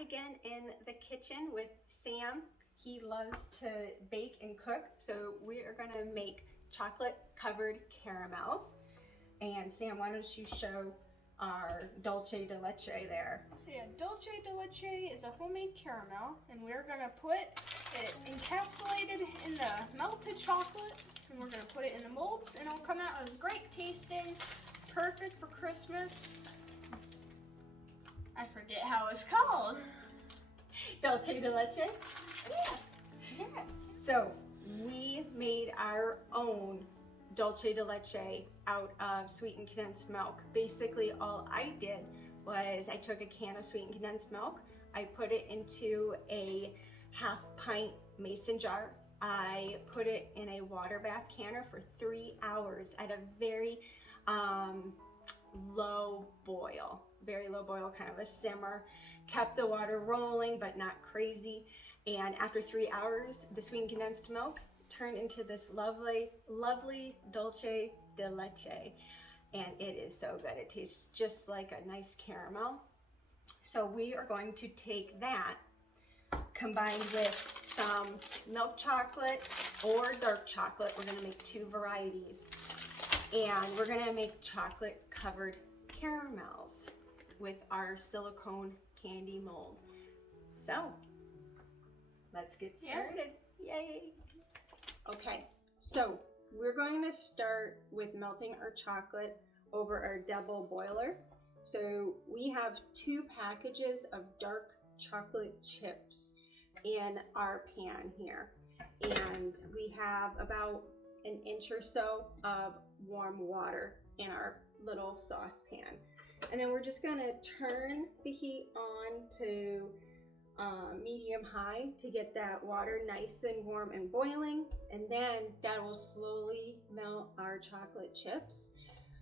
back again in the kitchen with Sam. He loves to bake and cook, so we are gonna make chocolate covered caramels. And Sam, why don't you show our Dulce de Leche there? So yeah, Dulce de Leche is a homemade caramel, and we're gonna put it encapsulated in the melted chocolate, and we're gonna put it in the molds, and it'll come out as great tasting, perfect for Christmas. I forget how it's called. Dulce de Leche? Yeah. Yeah. So we made our own Dulce de Leche out of sweetened condensed milk. Basically all I did was I took a can of sweetened condensed milk, I put it into a half-pint mason jar, I put it in a water bath canner for 3 hours at a very low boil, kind of a simmer, kept the water rolling but not crazy, and after 3 hours the sweetened condensed milk turned into this lovely Dulce de Leche, and it is so good. It tastes just like a nice caramel. So we are going to take that combined with some milk chocolate or dark chocolate. We're gonna make 2 varieties, and we're gonna make chocolate covered caramels with our silicone candy mold. So let's get started. Yay. Okay, so we're going to start with melting our chocolate over our double boiler. So we have 2 packages of dark chocolate chips in our pan here, and we have about an inch or so of warm water in our little saucepan, and then we're just going to turn the heat on to medium high to get that water nice and warm and boiling, and then that will slowly melt our chocolate chips.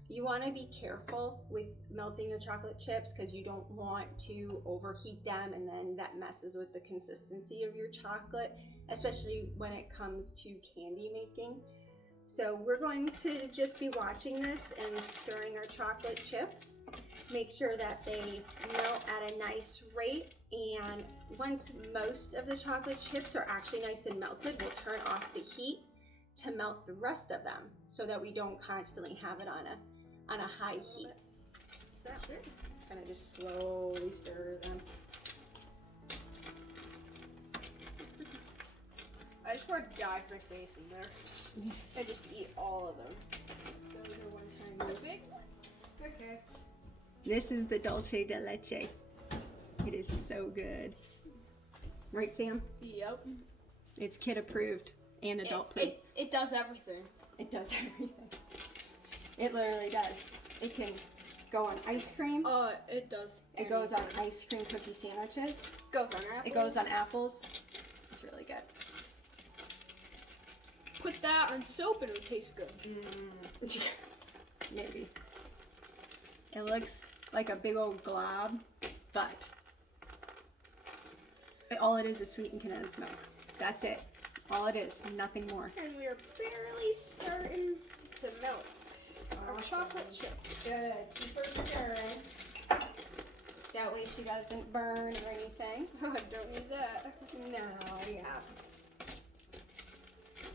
You want to be careful with melting your chocolate chips because you don't want to overheat them, and then that messes with the consistency of your chocolate, especially when it comes to candy making. So we're going to just be watching this and stirring our chocolate chips. Make sure that they melt at a nice rate, and once most of the chocolate chips are actually nice and melted, we'll turn off the heat to melt the rest of them so that we don't constantly have it on a high heat. So kind of just slowly stir them. I just want to dive my face in there. I just eat all of them. Those are one-time use. Big? Okay. This is the Dulce de Leche. It is so good. Right, Sam? Yep. It's kid approved and adult proof. It does everything. It does everything. It literally does. It can go on ice cream. It does. It goes on ice cream cookie sandwiches. Goes on apples. It goes on apples. It's really good. Put that on soap and it'll taste good. Maybe. It looks like a big old glob, but all it is sweetened condensed milk. That's it. All it is, nothing more. And we're barely starting to melt our chocolate chip. Good. Keep her stirring. That way she doesn't burn or anything. Oh, I don't need that. No, yeah.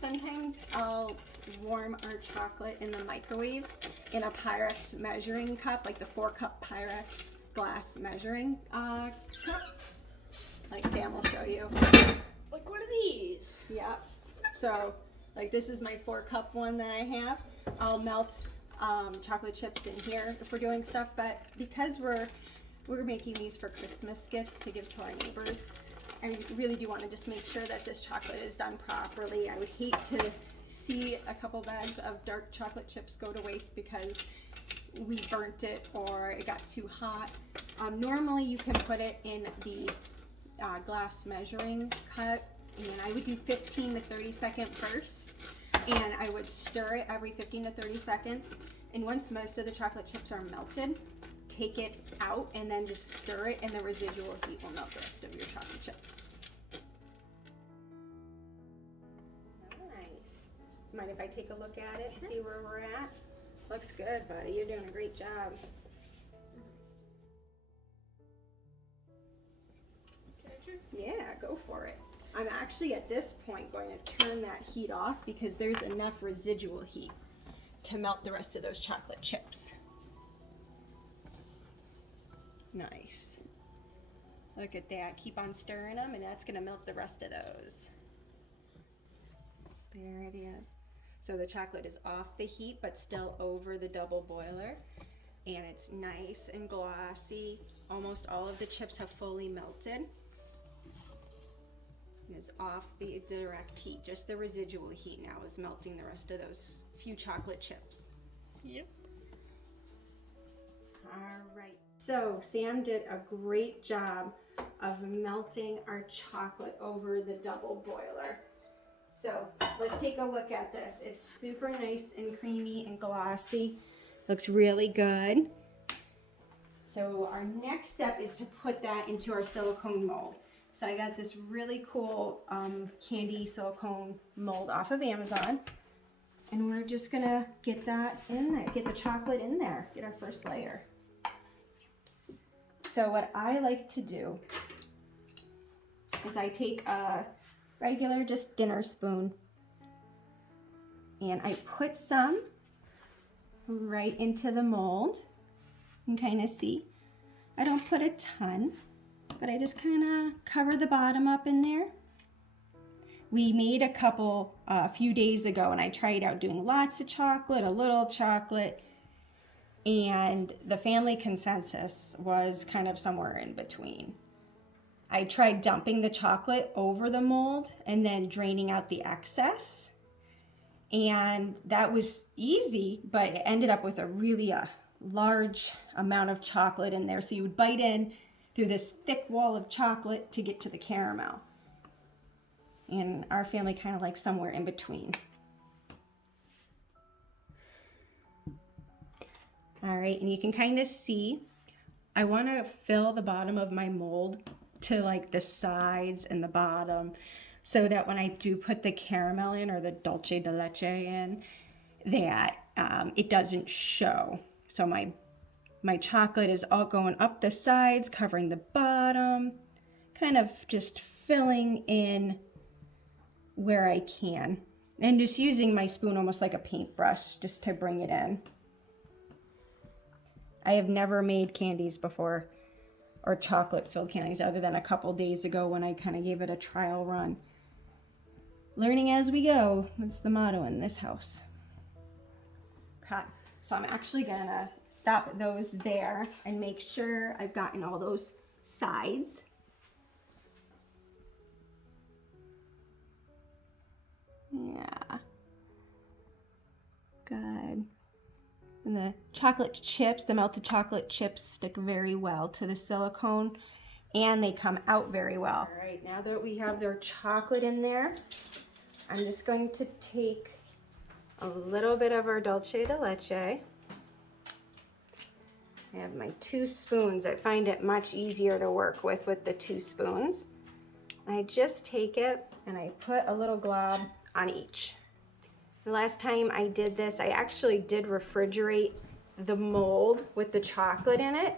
Sometimes I'll warm our chocolate in the microwave in a Pyrex measuring cup, like the 4-cup Pyrex glass measuring cup. Like Sam will show you. Like what are these? Yeah. So, like this is my 4-cup one that I have. I'll melt chocolate chips in here if we're doing stuff, but because we're making these for Christmas gifts to give to our neighbors, I really do want to just make sure that this chocolate is done properly. I would hate to see a couple bags of dark chocolate chips go to waste because we burnt it or it got too hot. Normally you can put it in the glass measuring cup, and I would do 15 to 30 second bursts, and I would stir it every 15 to 30 seconds, and once most of the chocolate chips are melted, take it out and then just stir it, and the residual heat will melt the rest of your chocolate chips. Nice. Mind if I take a look at it and see where we're at? Looks good, buddy. You're doing a great job. I'm actually at this point going to turn that heat off because there's enough residual heat to melt the rest of those chocolate chips. Nice. Look at that. Keep on stirring them and that's going to melt the rest of those. There it is. So the chocolate is off the heat but still over the double boiler. And it's nice and glossy. Almost all of the chips have fully melted. It is off the direct heat. Just the residual heat now is melting the rest of those few chocolate chips. Yep. All right. So Sam did a great job of melting our chocolate over the double boiler. So let's take a look at this. It's super nice and creamy and glossy. Looks really good. So our next step is to put that into our silicone mold. So I got this really cool candy silicone mold off of Amazon. And we're just gonna get that in there, get the chocolate in there, get our first layer. So what I like to do is I take a regular just dinner spoon and I put some right into the mold. You can kind of see. I don't put a ton, but I just kind of cover the bottom up in there. We made a few days ago and I tried out doing lots of chocolate, a little chocolate, and the family consensus was kind of somewhere in between. I tried dumping the chocolate over the mold and then draining out the excess. And that was easy, but it ended up with a really large amount of chocolate in there. So you would bite in through this thick wall of chocolate to get to the caramel. And our family kind of likes somewhere in between. All right, and you can kind of see, I want to fill the bottom of my mold to like the sides and the bottom, so that when I do put the caramel in or the dulce de leche in, that it doesn't show. So my chocolate is all going up the sides, covering the bottom, kind of just filling in where I can. And just using my spoon almost like a paintbrush just to bring it in. I have never made candies before, or chocolate filled candies, other than a couple days ago when I kind of gave it a trial run. Learning as we go, that's the motto in this house. Okay, so I'm actually gonna stop those there and make sure I've gotten all those sides. Yeah, good. And the chocolate chips, the melted chocolate chips stick very well to the silicone and they come out very well. All right, now that we have their chocolate in there, I'm just going to take a little bit of our dulce de leche. I have my 2 spoons. I find it much easier to work with the 2 spoons. I just take it and I put a little glob on each. The last time I did this, I actually did refrigerate the mold with the chocolate in it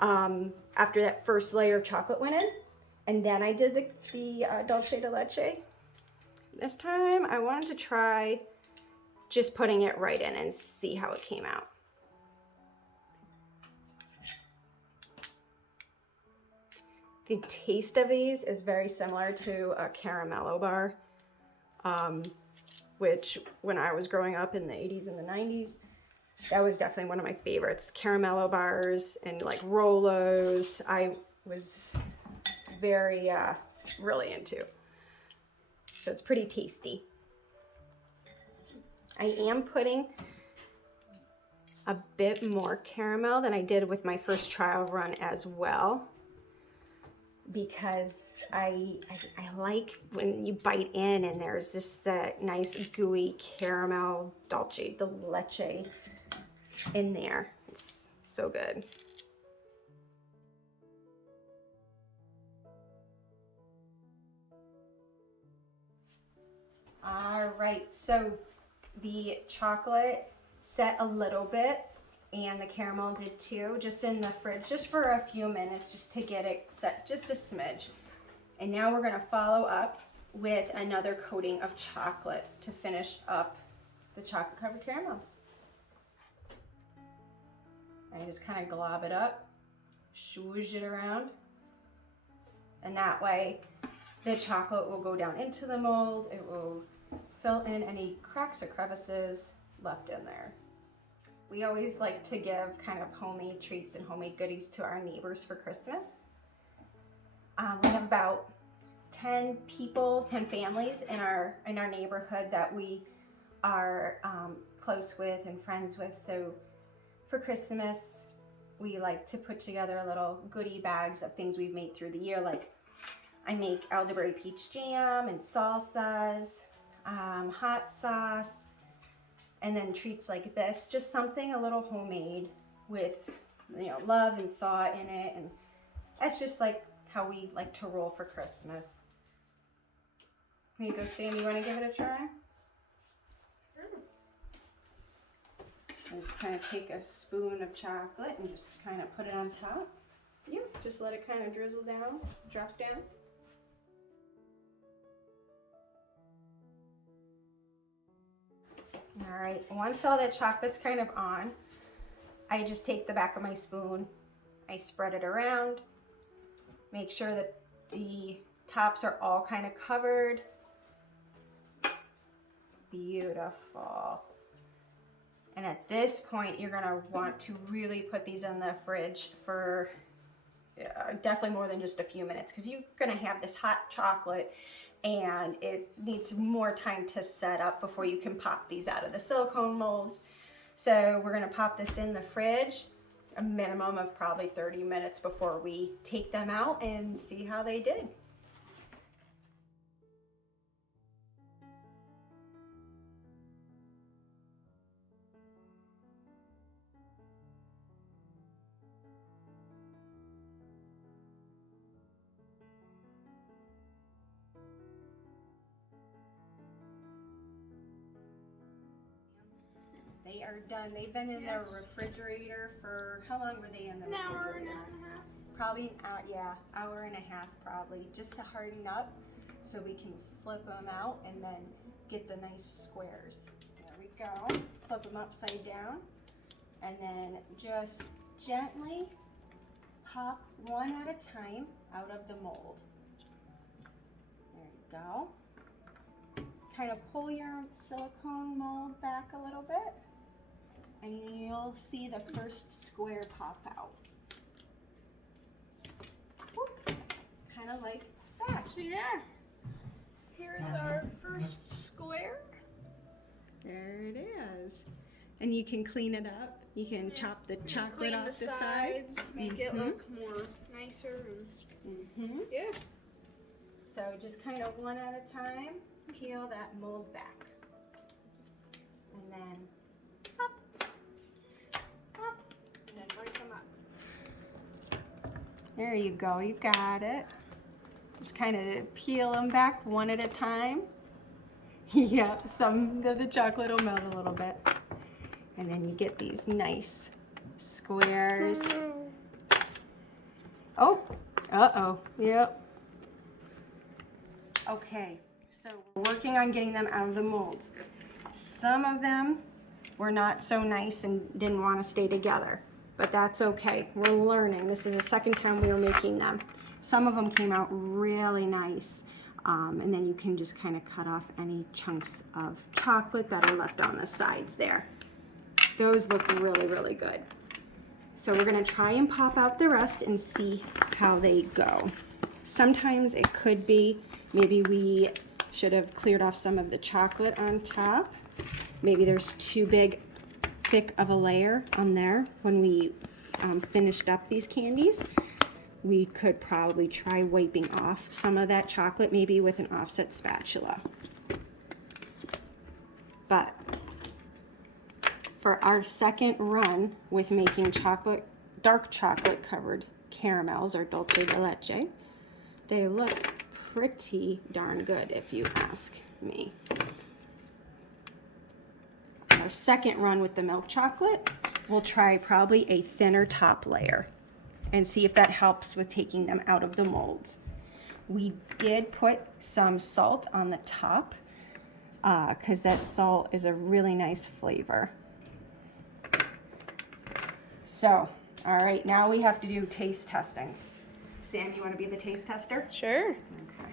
after that first layer of chocolate went in. And then I did the dulce de leche. This time I wanted to try just putting it right in and see how it came out. The taste of these is very similar to a caramello bar. Which when I was growing up in the 80s and the 90s, that was definitely one of my favorites. Caramello bars and like Rolos, I was very, really into. So it's pretty tasty. I am putting a bit more caramel than I did with my first trial run as well, because I like when you bite in and there's the nice gooey caramel dulce de leche in there. It's so good. All right, so the chocolate set a little bit and the caramel did too, just in the fridge, just for a few minutes, just to get it set just a smidge. And now we're gonna follow up with another coating of chocolate to finish up the chocolate covered caramels. I just kind of glob it up, swoosh it around, and that way the chocolate will go down into the mold. It will fill in any cracks or crevices left in there. We always like to give kind of homemade treats and homemade goodies to our neighbors for Christmas. We have about 10 people, 10 families in our neighborhood that we are close with and friends with. So for Christmas, we like to put together little goodie bags of things we've made through the year. Like I make elderberry peach jam and salsas, hot sauce, and then treats like this. Just something a little homemade with, you know, love and thought in it. And that's just like how we like to roll for Christmas. Here you go, Sam. You want to give it a try? I just kind of take a spoon of chocolate and just kind of put it on top. Yeah, just let it kind of drizzle down, drop down. All right, once all that chocolate's kind of on, I just take the back of my spoon, I spread it around, make sure that the tops are all kind of covered. Beautiful. And at this point, you're gonna want to really put these in the fridge for definitely more than just a few minutes, because you're gonna have this hot chocolate and it needs more time to set up before you can pop these out of the silicone molds. So we're gonna pop this in the fridge a minimum of probably 30 minutes before we take them out and see how they did. They are done. They've been in the refrigerator for, how long were they in the refrigerator? An hour and a half. Probably an hour, yeah, hour and a half probably, just to harden up so we can flip them out and then get the nice squares. There we go. Flip them upside down and then just gently pop one at a time out of the mold. There you go. Kind of pull your silicone mold back a little bit and you'll see the first square pop out. Kind of like that. So yeah, here's our first square. There it is. And you can clean it up. You can chop the chocolate Clean off the sides. make it look more nicer. And yeah. So just kind of one at a time, peel that mold back. And then pop, pop, and then break them up. There you go, you got it. Just kind of peel them back one at a time. Yep, some of the chocolate will melt a little bit. And then you get these nice squares. Oh, uh-oh, yep. Okay, so we're working on getting them out of the molds. Some of them were not so nice and didn't want to stay together, but that's okay. We're learning. This is the second time we were making them. Some of them came out really nice, and then you can just kind of cut off any chunks of chocolate that are left on the sides there. Those look really, really good. So we're gonna try and pop out the rest and see how they go. Sometimes it could be, maybe we should have cleared off some of the chocolate on top. Maybe there's too big, thick of a layer on there when we finished up these candies. We could probably try wiping off some of that chocolate, maybe with an offset spatula. But for our second run with making dark chocolate covered caramels, or Dulce de Leche, they look pretty darn good if you ask me. Our second run with the milk chocolate, we'll try probably a thinner top layer and see if that helps with taking them out of the molds. We did put some salt on the top because that salt is a really nice flavor. So, all right, now we have to do taste testing. Sam, you want to be the taste tester? Sure. Okay.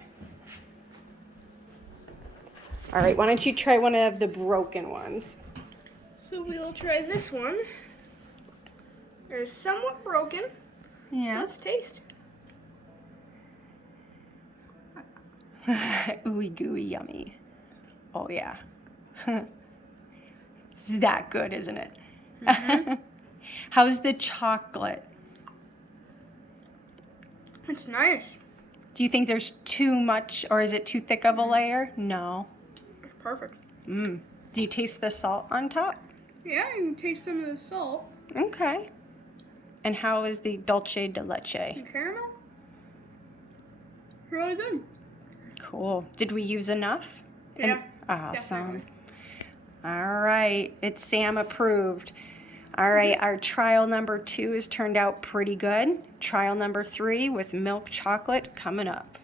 All right, why don't you try one of the broken ones? So we'll try this one. They're somewhat broken. So let's taste. Ooey gooey yummy. Oh yeah. It's that good, isn't it? Mm-hmm. How's the chocolate? It's nice. Do you think there's too much or is it too thick of a layer? No. It's perfect. Do you taste the salt on top? Yeah, you can taste some of the salt. Okay. And how is the dulce de leche? And caramel. Really good. Cool. Did we use enough? Yeah. Awesome. Definitely. All right. It's Sam approved. All right. Our trial number 2 has turned out pretty good. Trial number 3 with milk chocolate coming up.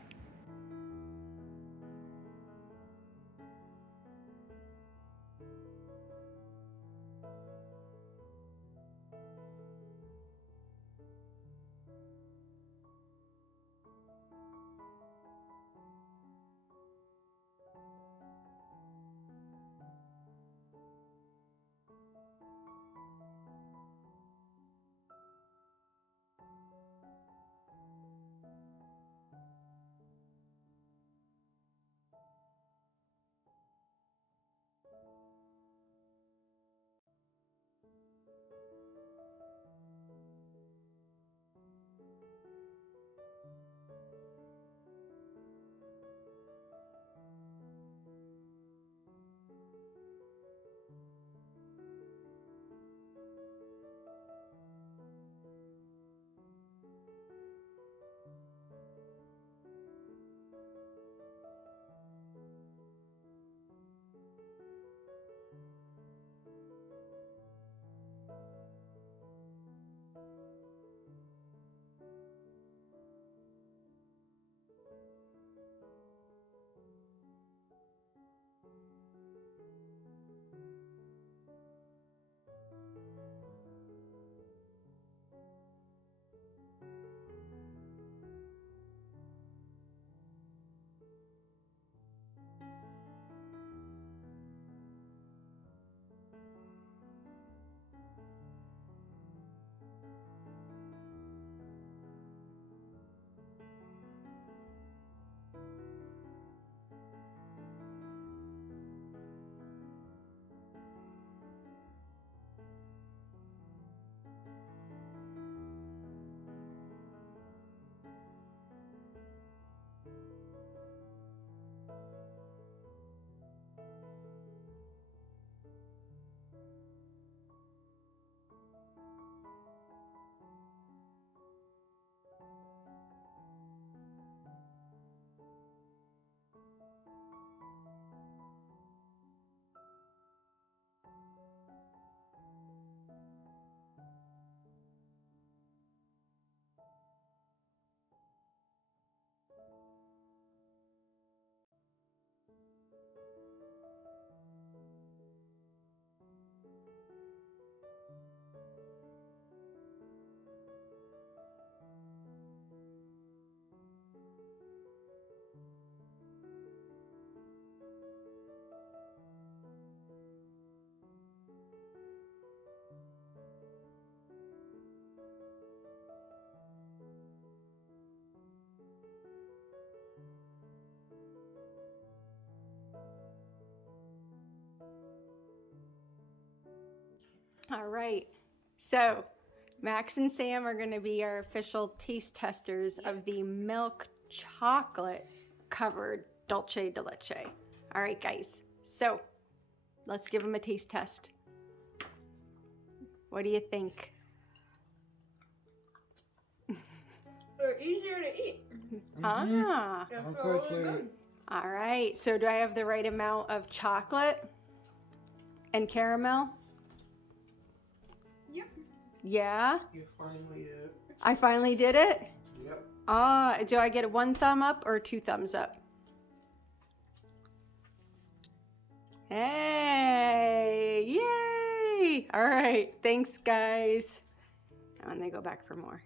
All right. So Max and Sam are going to be our official taste testers of the milk chocolate covered dulce de leche. All right, guys. So let's give them a taste test. What do you think? They're easier to eat. Ah. They're really good. All right. So do I have the right amount of chocolate and caramel? Yep. Yeah? You finally did it. I finally did it? Yep. Do I get one thumb up or two thumbs up? Hey, yay! All right, thanks guys. And they go back for more.